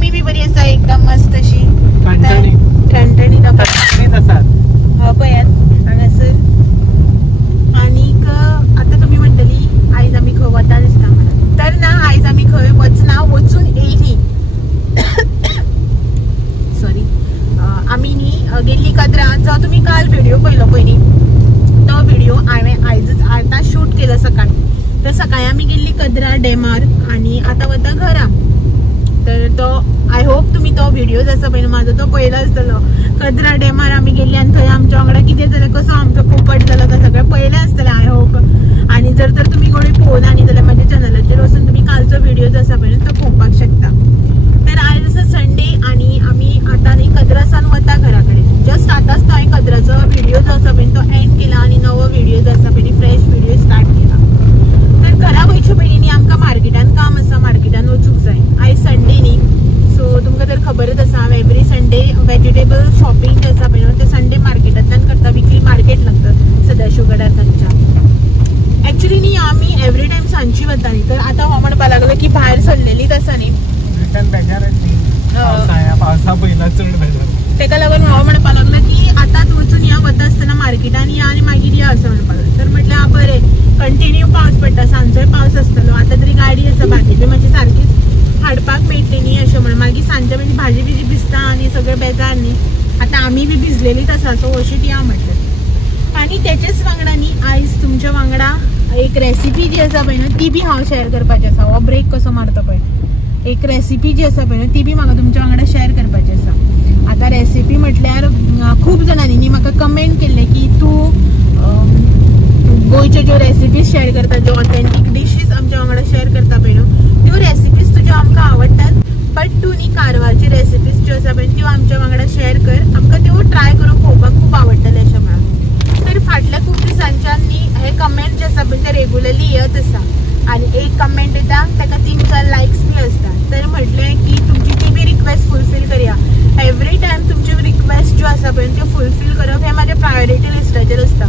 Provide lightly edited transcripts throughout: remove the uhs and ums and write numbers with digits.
आम्ही बी बरी आसा एकदम मस्त अशी ठणठणीत पळयात हांगासर. आनीक आतां तुमी म्हणटली आयज आमी खंय वता दिसता म्हणून. तर ना आयज आमी खंय वचना, वचून येयली. सॉरी, आमी न्ही गेल्ली कद्रा. जो तुमी काल व्हिडिओ पळयलो पयलीं तो व्हिडिओ हांवें आयजच आतां शूट केलो सकाळी. तर सकाळी आमी गेल्ली कद्रा डॅमार आनी आतां वता घरा. तर तो आय होप तुमी तो व्हिडिओ आसा पळय म्हाजो तो पळयलो आसतलो. कद्रा डॅमार आमी गेल्ली आनी थंय आमच्या वांगडा कितें जालें, कसो आमचो पोपट जालो तो सगळें पळयलें आसतलें आय होप. आनी जर तर तुमी कोणी पळोवना न्ही जाल्यार म्हाज्या चॅनलाचेर वचून तुमी कालचो व्हिडिओ जो आसा पळय तो पळोवपाक शकता. तर आयज आसा संडे आनी आमी आतां न्ही कद्रासान वता घरा कडेन. जस्ट आतांच तो हांवें कद्राचो व्हिडिओ जो आसा पळय तो एंड केला आनी नवो व्हिडिओ जो आसा पळय फ्रेश व्हिडिओ स्टार्ट केला. तर घरा वयचे पयलीं न्ही आमकां मार्केटान काम आसा, मार्केटान वचूंक जाय. आयज संडे न्ही, सो तुमकां तर खबरच आसा हांव एवरी संडे वेजिटेबल शॉपिंग जे आसा पळय ते संडे मार्केटांतल्यान करता. विकली मार्केट लागता सदाशिवगडार तांच्या. एक्चुली न्ही आमी एवरी टायम सांजची वता न्ही. तर आतां हांव म्हणपाक लागलो की भायर सरलेलीच आसा न्ही, पावसा पयला चड बेजार. तेका लागून हांव म्हणपाक लागलो की आतांच वचून या वता आसतना मार्केटान या आनी मागीर या असं म्हणपाक लागलो. तर म्हटलें आं बरें, कंटिन्यू पावस पडटा, सांजचोय पावस आसतलो. आतां तरी गाडी आसा, भाजी बी मातशी सारकीच हाडपाक मेळटली न्ही अशें म्हणून. मागीर सांजच्या मागीर भाजी बिजी भिजता आनी सगळें बेजार न्ही. आतां आमी बी भिजलेलीच आसा, सो अशीच या म्हटलें. आनी तेच्याच वांगडा न्ही आयज तुमच्या वांगडा एक रेसिपी जी आसा पळय न्हू ती बी हांव शेअर करपाची आसा. हो ब्रेक कसो मारता पळय, एक रेसिपी जी आसा पळय न्हू ती बी म्हाका तुमच्या वांगडा शेअर करपाची आसा. आतां रेसिपी म्हटल्यार खूब जाणांनी न्ही म्हाका कमेंट केल्ले की तूं गोंयच्यो ज्यो रेसिपीज शेअर करता, ज्यो ऑथेंटीक डिशीज आमच्या वांगडा शेअर करता पळय न्हू त्यो रेसिपीज तुज्यो आमकां आवडटात. बट तूं न्ही कारवारची रेसिपीज ज्यो आसा पळय त्यो आमच्या वांगडा शेअर कर, आमकां त्यो ट्राय करून पळोवपाक खूब आवडटलें अशें म्हणून. तर फाटल्या खूब दिसांच्यान न्ही हे कमेंट जे आसा पळय ते रेगुलरली येत आसा. आनी एक कमेंट येता ताका 3-4 लायक्स बी आसता. तर म्हटलें की तुमची ती बी रिक्वेस्ट फुलफील करया. एवरी टायम तुमच्यो रिक्वेस्ट ज्यो आसा पळय त्यो फुलफील करप हें म्हाज्या प्रायोरिटी लिस्टाचेर आसता.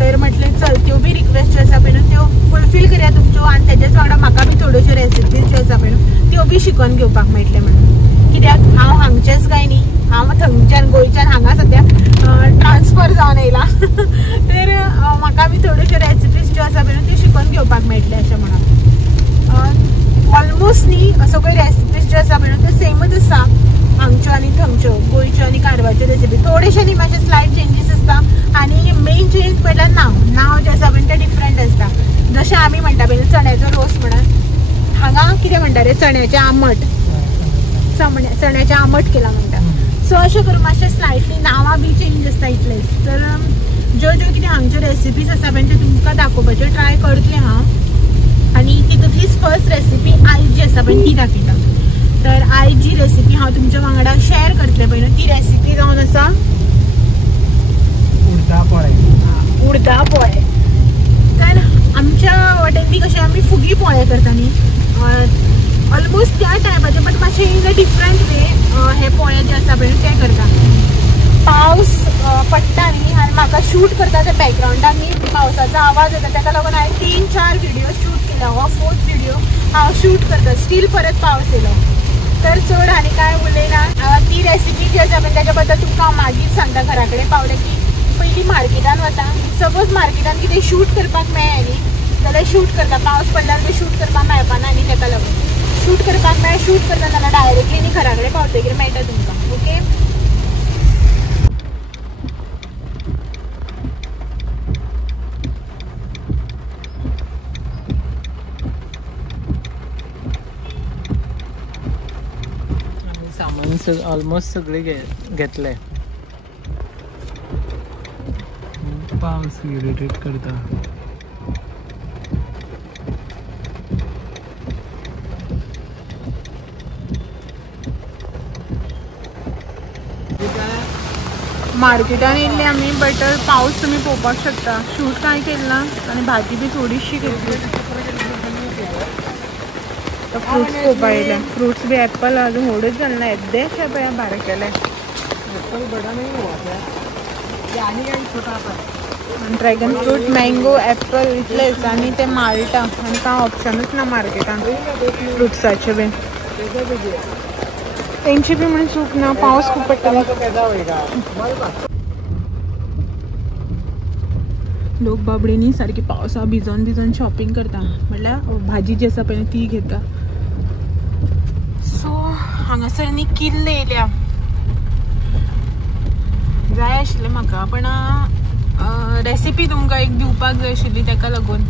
तर म्हटलें चल त्यो बी रिक्वेस्ट ज्यो आसा पळय न्हू त्यो फुलफील करया तुमच्यो. आनी तेच्याच वांगडा म्हाका बी थोड्योश्यो रेसिपीज ज्यो आसा पळय न्हू त्यो बी शिकून घेवपाक मेळटलें म्हणून. कित्याक हांव हांगचेंच काय न्ही, हांव थंयच्यान गोंयच्यान हांगा सद्या ट्रान्सफर जावन येयला. तर म्हाका बी थोड्योश्यो रेसिपीज ज्यो आसा पळय न्हू त्यो शिकून घेवपाक मेळटलें अशें म्हणून. ऑलमोस्ट न्ही सगळ्यो रेसिपीज ज्यो आसा पळय न्हू त्यो सेमच आसा हांगच्यो आनी थंयच्यो, गोंयच्यो आनी कारवारच्यो रेसिपी. थोडेशे न्ही मातशे स्लायट चेंजीस आसता. आनी मेन चेंज म्हटल्यार नांव जें आसा पळय तें डिफरंट आसता. जशें आमी म्हणटा पळय चण्याचो रोस म्हणून, हांगा कितें म्हणटा रे चण्याचें आमट, चण्याचें आमट केला म्हणटा. सो अशें करून मातशें स्लायटली नांवां बी चेंज आसता इतलेंच. तर ज्यो कितें हांगच्यो रेसिपीज आसा पळय त्यो तुमकां दाखोवपाच्यो ट्राय करतलें हांव. आनी तितूंतलीच फर्स्ट रेसिपी आयज जी आसा पळय ती दाखयता. तर आयज जी रेसिपी हांव तुमच्या वांगडा शेअर करतलें पळय न्हू ती रेसिपी जावन आसा उडदा पोळे. तर आमच्या वाटेन बी कशें आमी फुगी पोळे करता न्ही, ऑलमोस्ट त्या टायपाचे बट मातशें इन अ डिफरंट वे हे पोळे जे आसा पळय ते करता. पावस पडटा न्ही आनी म्हाका शूट करता ते बॅकग्रावंडान न्ही पावसाचो आवाज येता, ताका लागून हांवें 3-4 व्हिडिओ शूट केला. हो 4th व्हिडिओ हांव शूट करता. स्टील परत पावस येयलो. तर चड आनी काय उलयना. ती रेसिपी जी आसा पळय ताच्या बद्दल तुमकां हांव मागीर सांगता घरा कडेन पावलें की. पयलीं मार्केटान वता. सपोज मार्केटान कितें शूट करपाक मेळ्ळें न्ही जाल्यार शूट करता. पावस पडल्यार तें शूट करपाक मेळपाना न्ही, ताका लागून शूट करपाक मेळ्ळें शूट करता जाल्यार डायरेक्टली न्ही घरा कडेन पावतकीर मेळटा तुमकां. ओके. सामान ऑलमोस्ट सगळे घेतले. पावस इरिटेट करता. मार्केटान येयल्ले आमी बट पावस तुमी पळोवपाक शकता. शूट कांय केलें ना आनी भाजी बी थोडीशी घेतली. फ्रुट्स पळोवपाक येयले. फ्रुट्स बी एप्पल अजून व्हडूच जालें ना, येद्देशे पळय बारकेले. ड्रॅगन फ्रूट, मँगो, एप्पल इतलेच आनी ते माल्टा आनी कांय ऑप्शनूच ना मार्केटान फ्रुट्साचे बी. तेंची बी म्हणून चूक ना, पावस खूप पडटलो. लोक बाबडींनी सारखी पावसा भिजून भिजून शॉपिंग करता, म्हटल्यार भाजी जी आसा पळय ती घेता. सो हांगासर न्ही किल्ल येयल्या, जाय आशिल्लें म्हाका, पण रेसिपी तुमकां एक दिवपाक जाय आशिल्ली, ताका लागून.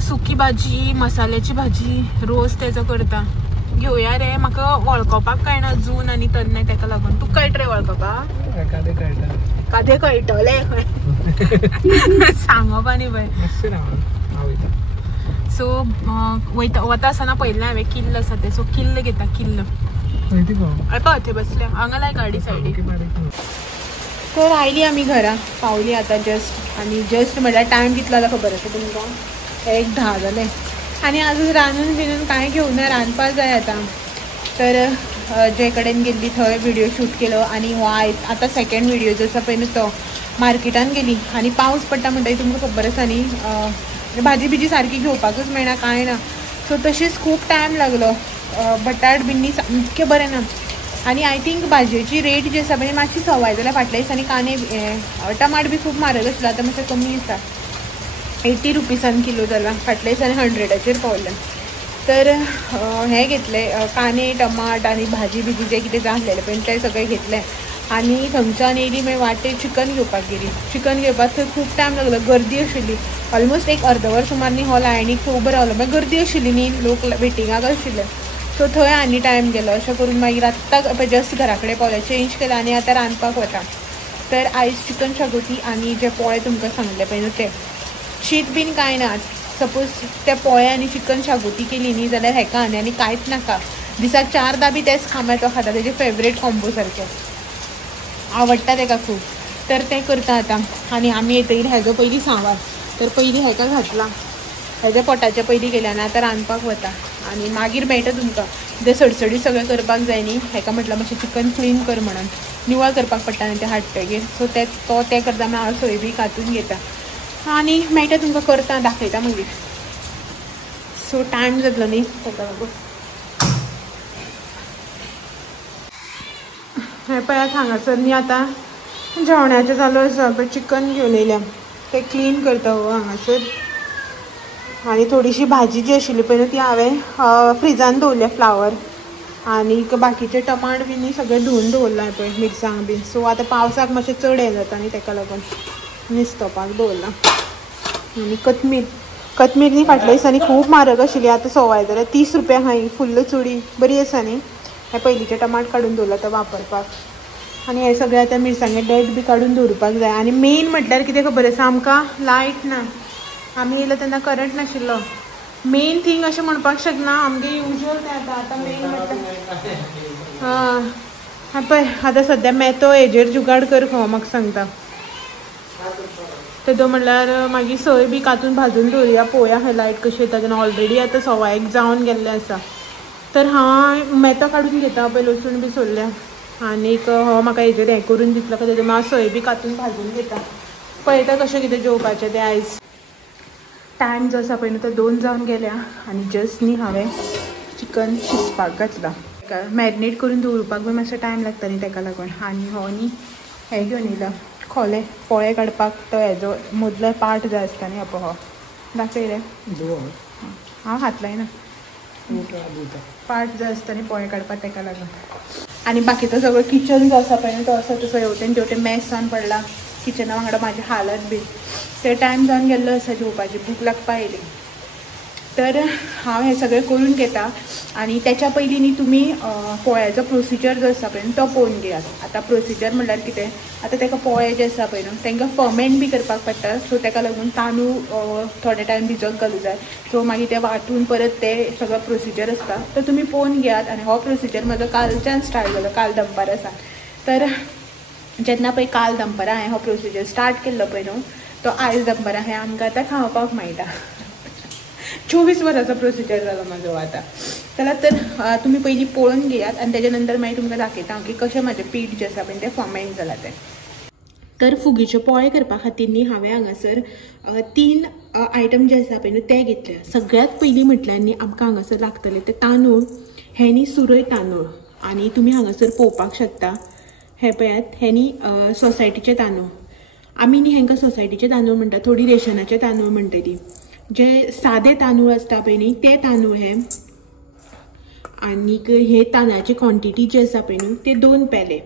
सुकी भाजी, मसाल्याची भाजी, रोस तेजो करता. घेवया रे, म्हाका वळखोवपाक कळना जून आनी तन्ने, ताका लागून. तुका कळटा रे वळखोवपाक? एखादे कळटा. कादे कळटले सांगप आनी पळय. सो वता आसतना पयलें हांवें किल्ल आसा तें, सो किल्ल घेता. किल्ल पळय थंय बसल्या, हांगा लाय गाडी सायडीक. तर आयली आमी घरा, पावली आतां जस्ट. आनी जस्ट म्हळ्यार टायम कितलो जाला खबर आसा तुमकां? 1:10 जालें. आनी आजून रांदून बिनून कांय घेवूं ना, रांदपाक जाय आतां. तर जे कडेन गेल्ली थंय व्हिडिओ शूट केलो. आनी हो आतां सेकंड व्हिडिओ जो आसा पळय न्हू तो, मार्केटान गेली आनी पावस पडटा म्हणटा तुमकां खबर आसा न्ही, भाजी बिजी सारकी घेवपाकूच मेळना, कांय ना. सो तशीच खूब टायम लागलो. बटाट बिन्नी सामकें बरें ना. आनी आय थिंक भाजयेची रेट जी आसा पळय मातशी सवाय जाल्यार फाटल्या दिसांनी कांदे टमाट बी खूब म्हारग आसलो, आतां मातशें कमी आसा. 80 रुपीसान किलो जाला, फाटल्या दिसांनी 100चेर पावल्या. तर हे घेतले कांदे, टमाट आनी भाजी बिजी जे कितें जाय आसलेलें पळय तें सगळें घेतलें. आनी थंयच्यान येयली मागीर वाटेर चिकन घेवपाक गेली. चिकन घेवपाक थंय खूब टायम लागलो, गर्दी आशिल्ली. ऑलमोस्ट एक अर्दवर सुमार न्ही हो लायनीक उबो रावलो, मागीर गर्दी आशिल्ली न्ही, लोक वेटिंगाक आशिल्ले. सो थंय आनी टायम गेलो. अशें करून मागीर आत्तां जस्ट घरा कडेन पावलें, चेंज केलां आनी आतां रांदपाक वता. तर आयज चिकन शागोती आनी जे पोळे तुमकां सांगले पळय न्हू ते. शीत बीन कांय ना. सपोज ते पोळे आनी चिकन शागोती केली न्ही जाल्यार हेका आनी कांयच नाका. दिसाक 4दा बी तेच खांबे तो खाता, तेजे फेवरेट कॉम्बो सारकें आवडटा ताका खूब. तर तें करता आतां. आनी आमी येतकीर हेजो पयलीं सांबार, तर पयलीं हेका घातलां, हेज्या पोटाचे पयलीं गेले आनी आतां रांदपाक वता. आनी मागीर मेळटा तुमकां ते सडसडी सगळें करपाक जाय न्ही. हेका म्हटल्यार मातशें चिकन क्लीन कर म्हणून, निवळ करपाक पडटा न्ही तें हाडटकीर. सो तें करता मागीर हांव सोय बी कातून घेता आनी मेळटा तुमकां करता, दाखयता मागीर. सो टायम जातलो न्ही ताका लागून. हे पळयात हांगासर न्ही आतां जेवणाचें चालू आसा पळय. चिकन घेवन येयल्या, तें क्लीन करता हो हांगासर. आनी थोडीशी भाजी जी आशिल्ली पळय न्हू ती हांवें फ्रिजान दवरल्या, फ्लावर आनीक बाकीचे टमाट बीन सगळें धुवन दवरलां पळय, मिरसांग बीन. सो आतां पावसाक मातशें चड हें जाता न्ही ताका लागून न्हिस्तोपाक दवरलां. आनी कोथमीर न्ही फाटल्या दिसांनी खूब म्हारग आशिल्ली, आतां सवाय जाल्यार 30 रुपया हाय. फुल्ल चुडी बरी आसा न्ही. हे पयलींचे टमाट काडून दवरला तो वापरपाक. आनी हे सगळें आतां मिरसांगे डेट बी काडून दवरपाक जाय. आनी मेन म्हटल्यार कितें खबर आसा आमकां, लायट ना. आमी येयलो तेन्ना करंट नाशिल्लो. मेन थींग अशें म्हणपाक शकना, आमगे युजल तें आतां मेन म्हटल्यार हां पळय आतां सद्या मेतो हेजेर जुगाड कर खंय म्हाका सांगता. तेदो म्हणल्यार मागीर सोय बी कातून भाजून दवरया, पळोवया खंय लायट कशी येता तेन्ना. ऑलरेडी आतां सवायक जावन गेल्लें आसा. तर हांव मेतो काडून घेता पळय, लसूण बी सोडल्या. आनीक हो म्हाका हेजेर हें करून दितलो काय तेजो हांव सोय बी कातून भाजून घेता. पळयता कशें कितें जेवपाचें तें आयज. टायम जो आसा पळय न्हू तो 2 जावन गेल्या. आनी जस्ट न्ही हांवें चिकन शिजपाक घातलां. मॅरिनेट करून दवरपाक बी मातसो टायम लागता न्ही ताका लागून. आनी हो न्ही हें घेवन येयला खोले, पोळे काडपाक तो हेजो मदलो पार्ट जाय आसता न्ही पळय हो. दाखय रे, हांव हात लायना. पार्ट जाय आसता न्ही पोळे काडपाक ताका लागून. आनी बाकीचो सगळो किचन जो आसा पळय न्हू तो आसा तसो हेवटेन तेवटेन मॅस जावन पडला. किचना वांगडा म्हाजी हालत बी. ते टायम जावन गेल्लो आसा जेवपाची, भूक लागपा येयली. तर हांव हें सगळें करून घेता. आनी तेच्या पयलीं न्ही तुमी पोळ्याचो प्रोसिजर जो आसा पळय तो पळोवन घेयात. आतां प्रोसिजर म्हणल्यार कितें, आतां ताका पोळे जे आसा पळय न्हू तांकां फर्मेंट बी करपाक पडटा. सो ताका लागून तांदूळ थोडे टायम भिजत घालूं जाय. सो मागीर ते वाटून परत ते सगळो प्रोसिजर आसता तो तुमी पळोवन घेयात. आनी हो प्रोसिजर म्हाजो कालच्यान स्टार्ट जालो, काल दनपार आसा. तर जेन्ना पळय काल दनपारां हांवें हो प्रोसिजर स्टार्ट केल्लो पळय न्हू तो आयज दनपारां हें आमकां आतां खावपाक मेळटा. 24 वरांचो प्रोसिजर जालो म्हाजो आतां. जाल्यार तर तुमी पयलीं पळोवन घेयात आनी तेज्या नंतर मागीर तुमकां दाखयता की कशें म्हाजें पीठ जें आसा पळय तें फर्मेंट जालां तें. तर फुगीचे पोळे करपा खातीर न्ही हांवें हांगासर 3 आयटम जे आसा पळय न्हू ते घेतले. सगळ्यात पयलीं म्हटल्यार न्ही आमकां हांगासर लागतले ते तांदूळ. हे न्ही सुरय तांदूळ आणि तुम्ही हांगासर पळोवपाक शकता हे पळयात हे न्ही सोसायटीचे तांदूळ आमी न्ही हेंकां सोसायटीचे तांदूळ म्हणटा थोडी रेशनाचे तांदूळ म्हणटली जे सादे तांदूळ आसता पळय न्ही ते तांदूळ हे आनीक हे तांदळाची क्वॉन्टिटी जी आसा पळय न्हू ते 2 पेले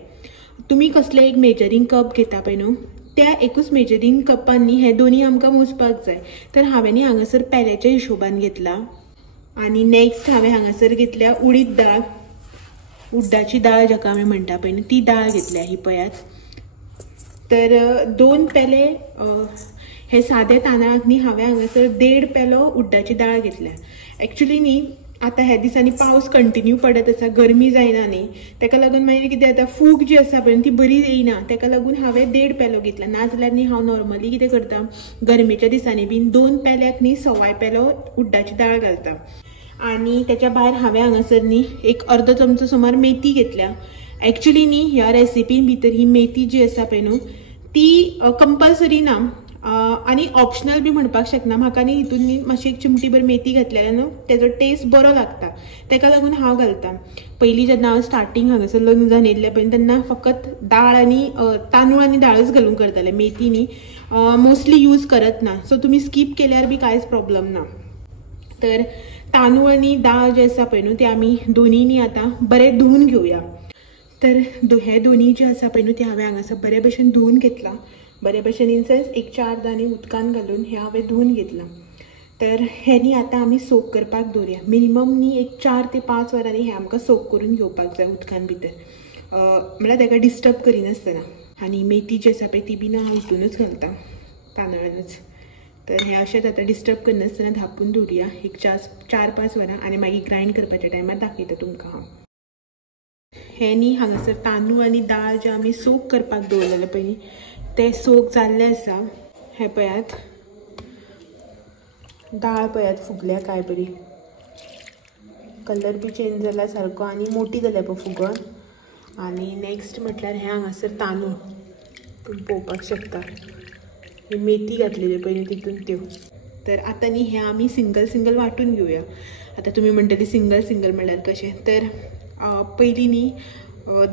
तुम्ही कसले एक मेजरींग कप घेता पळय न्हू त्या एकूच मेजरींग कपांनी हे दोन्ही आमकां मोजपाक जाय तर हांवें न्ही हांगासर पेल्याच्या हिशोबान घेतला आणि नेक्स्ट हांवें हांगासर घेतल्या उडीद दाळ उड्डाची दाळ जाका आमी म्हणटा पळय न्ही ती दाळ घेतल्या ही पळयात तर 2 पेले हे सादे तांदळाक न्ही हांवें हांगासर 1.5 पेलो उड्डाची दाळ घेतल्या एक्चुअली न्ही आता ह्या दिसांनी पावस कंटिन्यू पडत आसा गरमी जायना न्ही तेका लागून मागीर कितें जाता फूग जी आसा पळय ती बरी येयना तेका लागून हांवें 1.5 पेलो घेतला नाजाल्यार न्ही हांव नॉर्मली कितें करता गरमेच्या दिसांनी बीन 2 पेल्याक न्ही 1.25 पेलो उड्डाची दाळ घालता आणि त्याच्या भायर हांवें हांगासर न्ही एक अर्दो चमचो सुमार मेथी घेतल्या एक्चुअली न्ही ह्या रेसिपीन भितर ही मेथी जी आसा पळय न्हू ती कंपल्सरी ना आणि ऑप्शनल बी म्हणपाक शकना म्हाका न्ही हितून न्ही मातशी एक चिमटीभर मेथी घातल्यार न्हू तेजो टेस्ट बरो लागता तेका लागून हांव घालता पयलीं जेन्ना हांव स्टार्टींग हांगासर लग्न जावन येयल्लें पळय तेन्ना फकत दाळ आनी तांदूळ आनी दाळच घालून करताले मेथी न्ही मोस्टली यूज करत ना सो तुमी स्कीप केल्यार बी कांयच प्रॉब्लम ना तर तांदूळ आनी दाळ जे आसा पळय न्हू ते आमी दोनीय न्ही आतां बरें धुवन घेवया तर हे दोनी जे आसा पळय न्हू ते हांवें हांगासर बरे भशेन धुवन घेतला बरे भशेन इन सेन्स एक 4 दाणे उदकान घालून हे हांवें धुवन घेतला तर हे न्ही आतां आमी सोक करपाक दवरया मिनिमम न्ही एक 4 ते 5 वरांनी हे आमकां सोक करून घेवपाक जाय उदकान भितर म्हळ्यार तेका डिस्टर्ब करिनासतना आनी मेथी जी आसा पळय ती बीन हांव हितूनच घालता तांदळानच तर हे अशेंच आतां डिस्टर्ब करनासतना धापून दवरया एक 4-5 वरां आनी मागीर ग्रायंड करपाच्या टायमार दाखयता तुमकां हांव हे न्ही हांगासर तांदूळ आनी दाळ जे आमी सोक करपाक दवरलेले पळय न्ही ते सोक जाल्ले आसा हे पळयात दाळ पळयात फुगल्या काय बरी कलर बी चेंज जाला सारको आनी मोठी जाल्या पळय फुगोन आनी नेक्स्ट म्हटल्यार हे हांगासर तांदूळ तुम्ही पळोवपाक शकता ही मेथी घातलेली पळय तितून त्यो तर आतां न्ही हे आमी सिंगल वांटून घेवया आतां तुमी म्हणटली सिंगल म्हणल्यार कशें तर पयलीं न्ही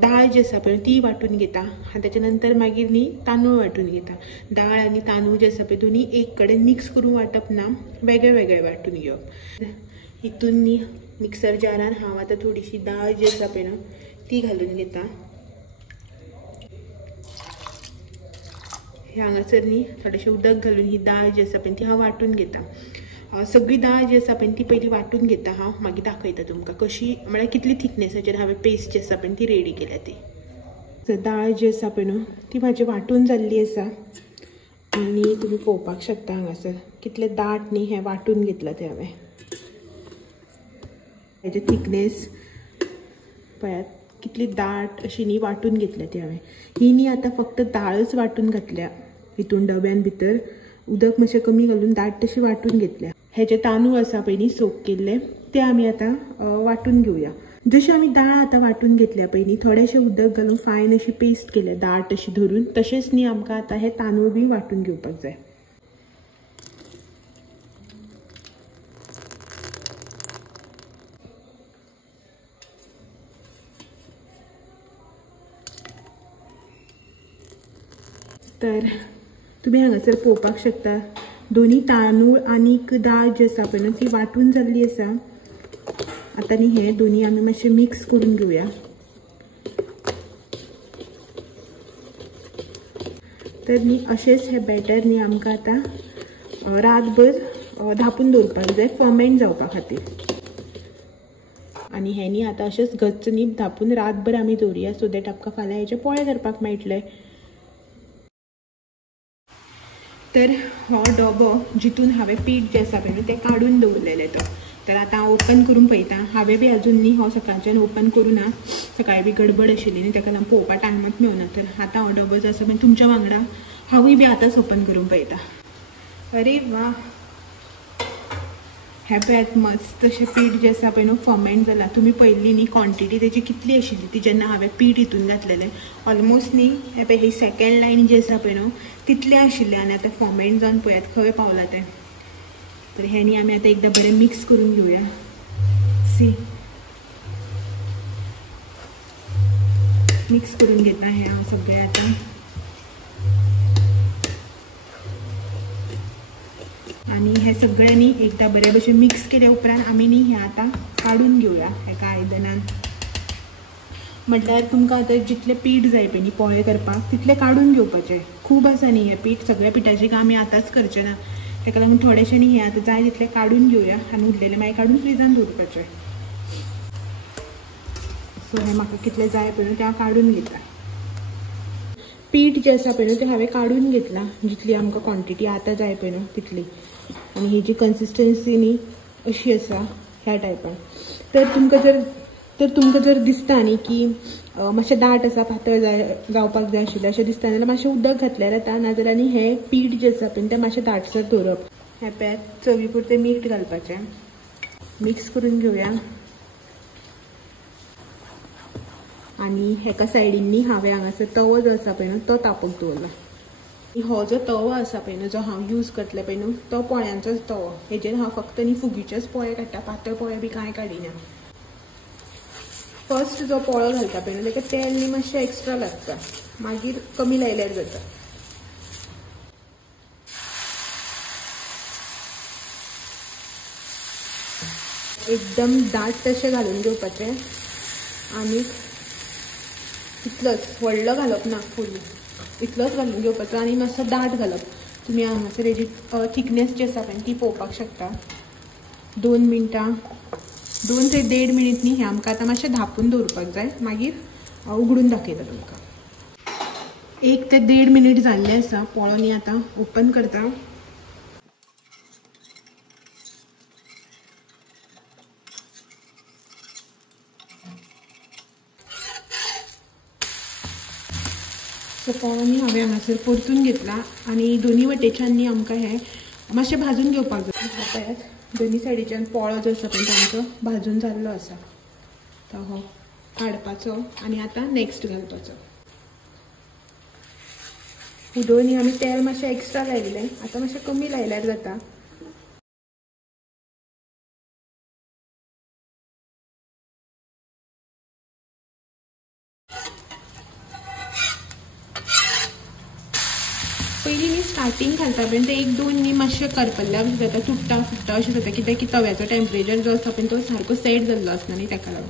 दाळ जी आसा पळय ती वांटून घेता आनी त्याच्या नंतर मागीर न्ही तांदूळ वांटून घेता दाळ आनी तांदूळ जे आसा पळय दोनी एक कडेन मिक्स करून वांटप ना वेगळे वांटून घेवप हितून न्ही मिक्सर जारान हांव आतां थोडीशी दाळ जी आसा पळय ना ती घालून घेता हे हांगासर न्ही थोडेशें उदक घालून ही दाळ जी आसा पळय ती हांव वांटून घेता सगळी दाळ जी आसा पळय ती पयलीं वांटून घेता हांव मागीर दाखयता तुमकां कशी म्हळ्यार कितली थिकनेसाचेर हांवें पेस्ट जी आसा पळय ती रेडी केल्या ती तर दाळ जी आसा पळय न्हू ती म्हाजी वांटून जाल्ली आसा आनी तुमी पळोवपाक शकता हांगासर कितले दाट न्ही हें वांटून घेतलां तें हांवें हेजे थिकनेस पळयात कितली दाट अशी न्ही वांटून घेतल्या ती हांवें ही न्ही आतां फक्त दाळच वांटून घातल्या हितून डब्यान भितर उदक मातशें कमी घालून दाट तशी वांटून घेतल्या हे जे तांदूळ आसा पळय न्ही सोक केल्ले ते आमी आतां वांटून घेवया जशी आमी दाळ आतां वांटून घेतल्या पळय न्ही थोडेशें उदक घालून फायन अशी पेस्ट केल्या दाट अशी धरून तशेंच न्ही आमकां आतां हे तांदूळ बी वांटून घेवपाक जाय तर तुम्ही हांगासर पळोवपाक शकता दोन्ही तांदूळ आनीक दाळ जी आसा पळय ती वांटून जाल्ली आसा आतां न्ही हे दोन्ही आमी मातशें मिक्स करून घेवया तर न्ही अशेंच हे बॅटर न्ही आमकां आतां रातभर धापून दवरपाक जाय फर्मेंट जावपा खातीर आनी हे न्ही आतां अशेंच गच्च न्ही धापून रातभर आमी दवरया सो दॅट आमकां फाल्यां हेचे पोळे करपाक मेळटले तर हो डबो जितून हांवें पीठ जें आसा पळय तें काडून दवरलेलें तो तर आतां हांव ओपन करून पळयता हांवें बी अजून न्ही हो सकाळच्यान ओपन करूना सकाळी बी गडबड आशिल्ली न्ही तेका लागून पळोवपाक टायमच मेळना तर आतां हो डबो जो आसा पळय तुमच्या वांगडा हांवूय बी आतांच ओपन करून पळयता अरे वा हे पळयात मस्त अशें पीठ जें आसा पळय न्हू फर्मेंट जालां तुमी पळयल्ली न्ही क्वॉन्टिटी तेजी कितली आशिल्ली ती जेन्ना हांवें पीठ हितून घातलेलें ऑलमोस्ट न्ही हे पळय ही सेकंड लायन जी आसा पळय न्हू तितलें आशिल्लें आनी आतां फर्मेंट जावन पळयात खंय पावलां तें तर हे न्ही आमी आतां एकदां बरें मिक्स करून घेवया सी मिक्स करून घेता हे सगळे आता. आणि हे सगळ्यांनी एकदा बरे भशेन मिक्स केल्या उपरांत आमी न्ही हे आता काढून घेवया एका आयदनान. म्हटल्यार तुमकां आतां जितलें पीठ जाय पळय न्ही पोळे करपाक तितलें काडून घेवपाचें. खूब आसा न्ही हें पीठ, सगळ्या पिठाची काम आमी आतांच करचें ना. ताका लागून थोडेशें न्ही हें आतां जाय तितलें काडून घेवया आनी उरलेलें मागीर काडून फ्रिजान दवरपाचें. सो हें म्हाका कितलें जाय पळय न्हू तें हांव काडून घेता. पीठ जें आसा पळय न्हू तें हांवें काडून घेतलां, जितली आमकां क्वॉन्टिटी आतां जाय पळय न्हू तितली. आनी हेजी कन्सिस्टन्सी न्ही अशी आसा ह्या टायपान. तर तुमकां जर दिसता न्ही की मातशें दाट आसा, पातळ जावपाक जाय आशिल्लें अशें दिसता जाल्यार मातशें उदक घातल्यार जाता. नाजाल्यार न्ही हें पीठ जें आसा पळय तें मातशें दाटसर दवरप. हें पळय चवी पुरतें मीठ घालपाचें. मिक्स करून घेवया. आनी हेका सायडींनी हांवें हांगासर तवो जो आसा पळय न्हू तो तापोवंक दवरला. हो जो तवो आसा पळय न्हू जो हांव यूज करतलें पळय न्हू तो पोळ्यांचोच तवो. हेजेर हांव फक्त न्ही फुगीचेच पोळे काडटा, पातळ पोळे बी कांय काडिना. फर्स्ट जो पोळो घालता पळय न्हू ताका तेल न्ही मातशें एक्स्ट्रा लागता, मागीर कमी लायल्यार जाता. एकदम दाट तशें घालून घेवपाचें. आनी इतलोच व्हडलो घालप ना, फूल इतलोच घालून घेवपाचो आनी मातसो दाट घालप. तुमी हांगासर हेजी थिकनेस जी आसा पळय ती पळोवपाक शकता. 2 मिनटां 2 ते 1.5 मिनीट न्ही हें आमकां आतां मातशें धापून दवरपाक जाय. मागीर उगडून दाखयता तुमकां. 1 ते 1.5 मिनीट जाल्लें आसा. पोळो न्ही आतां ओपन करता. सो पोळो न्ही हांवें हांगासर परतून घेतला आनी दोनी वटेच्यान न्ही आमकां हें मातशें भाजून घेवपाक जाय. पळयात दोनी सायडीच्यान पोळो जो आसा पळय तो आमचो भाजून जाल्लो आसा. तो हो काडपाचो आनी आतां नेक्स्ट घालपाचो. उदक न्ही आमी तेल मातशें एक्स्ट्रा लायिल्लें, आतां मातशें कमी लायल्यार जाता. पयलीं न्ही स्टार्टींग घालता पळय तें 1-2 न्ही मातशें करपल्ल्या जाता, तुटता फुटता अशें जाता. कित्याक की तव्याचो टेम्परेचर जो आसा पळय तो सारको सेट जाल्लो आसना न्ही ताका लागून.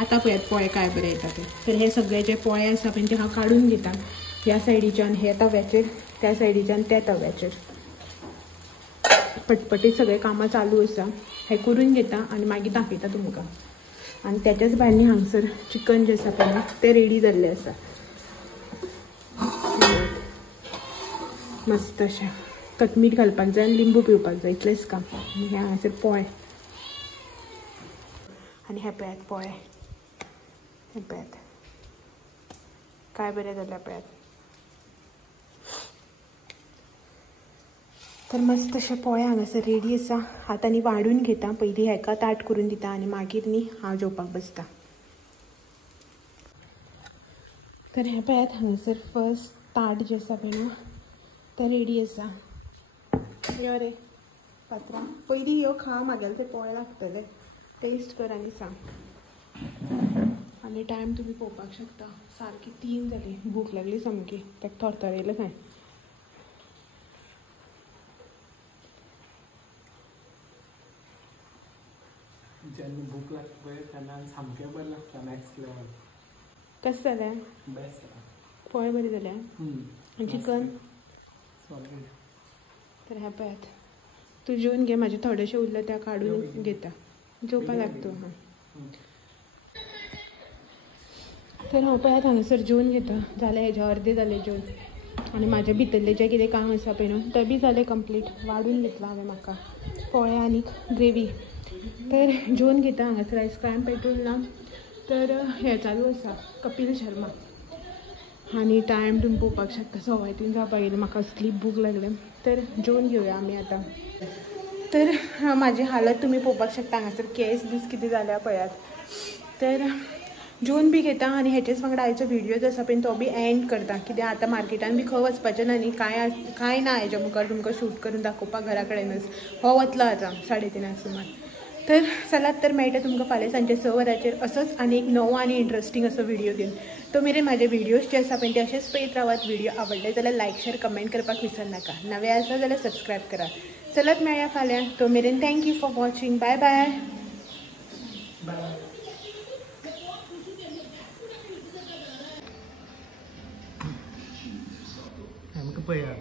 आतां पळयात पोळे काय बरें येता ते. तर हे सगळे जे पोळे आसा पळय ते हांव काडून घेता. ह्या सायडीच्यान हे तव्याचेर, त्या सायडीच्यान त्या तव्याचेर. पटपटीत सगळे कामां चालू आसा. हे करून घेता आनी मागीर दाखयता तुमकां. आनी त्याच्याच भायर न्ही हांगसर चिकन जें आसा पळय तें रेडी जाल्लें आसा. मस्त अशें कोथमीर घालपाक जाय आनी लिंबू पिवपाक जाय, इतलेंच काम. आनी हे हांगासर पोळे आनी हे पळयात पोळे. हे पळयात काय बरें जाल्या पळयात. तर मस्त अशे पोळे हांगासर रेडी आसा. आतां न्ही वाडून घेता. पयलीं हेका ताट करून दिता आनी मागीर न्ही हांव जेवपाक बसता. तर हे पळयात हांगासर फर्स्ट ताट जें आसा पळय न्हू तें रेडी आसा. यो रे पात्रां, पयलीं यो खा, म्हागेले ते पोळे लागतले. टेस्ट कर आनी सांग. आनी टायम तुमी पळोवपाक शकता. सारकी 3 जाली. भूक लागली सामकी. ताका थरथरयलें खंय. जेन्ना भूक लागता पळय तेन्ना सामकें बरें लागता. Next level. कशें जालें? बेस्ट. पोळे बरें जाले. आनी चिकन तर हे पळयात. तूं जेवन घे, म्हाजे थोडेशें उरले ते काडून घेता. जेवपाक लाग तूं. तर हांव पळयात हांगासर जेवन घेता. जालें हेजे अर्दे जाले जेवन. आनी म्हाजे भितरलें जें कितें काम आसा पळय न्हू तें बी जालें कंप्लीट. वाडून घेतलां हांवें म्हाका पोळे आनी ग्रेवी. तर जेवन घेता. हांगासर आयज क्रायम पेट्रोल ना. तर हें चालू आसा कपिल शर्मा. आनी टायम तुमी पळोवपाक शकता 3:15 जावपाक येयलें. म्हाका असली भूक लागली. तर जेवन घेवया आमी आतां. तर म्हाजी हालत तुमी पळोवपाक शकता. हांगासर केस दीस कितें जाल्या पळयात. तर जेवन बी घेता आनी हेचेच वांगडा आयचो व्हिडियो जो आसा पळय तो बी एंड करता. कित्याक आतां मार्केटान बी खंय वचपाचें ना न्ही. कांय ना हेच्या मुखार तुमकां शूट करून दाखोवपाक घरा कडेनच. हो वतलो आतां 3:30 सुमार. तर चला तर मेळटा तुमकां फाल्यां सांजे 6 वरांचेर असोच आनी एक नवो आनी इंट्रस्टींग असो व्हिडिओ घेवन तो मेरेन म्हाजे व्हिडिओज जे आसा पळय ते अशेंच पळयत रावात. व्हिडिओ आवडले जाल्यार लायक शेअर कमेंट करपाक विसरनाका. नवे आसा जाल्यार सबस्क्रायब करा. चलत मेळया फाल्यां. तो मेरेन thank you for watching. Bye bye. आमकां पळया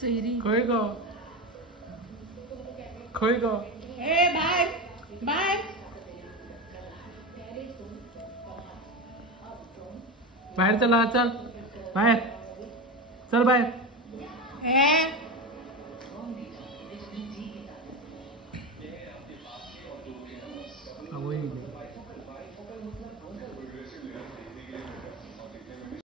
सैरी खंय गो खंय गो ए बाय बाय बाहेर चला चल बाहेर चल बाहेर ए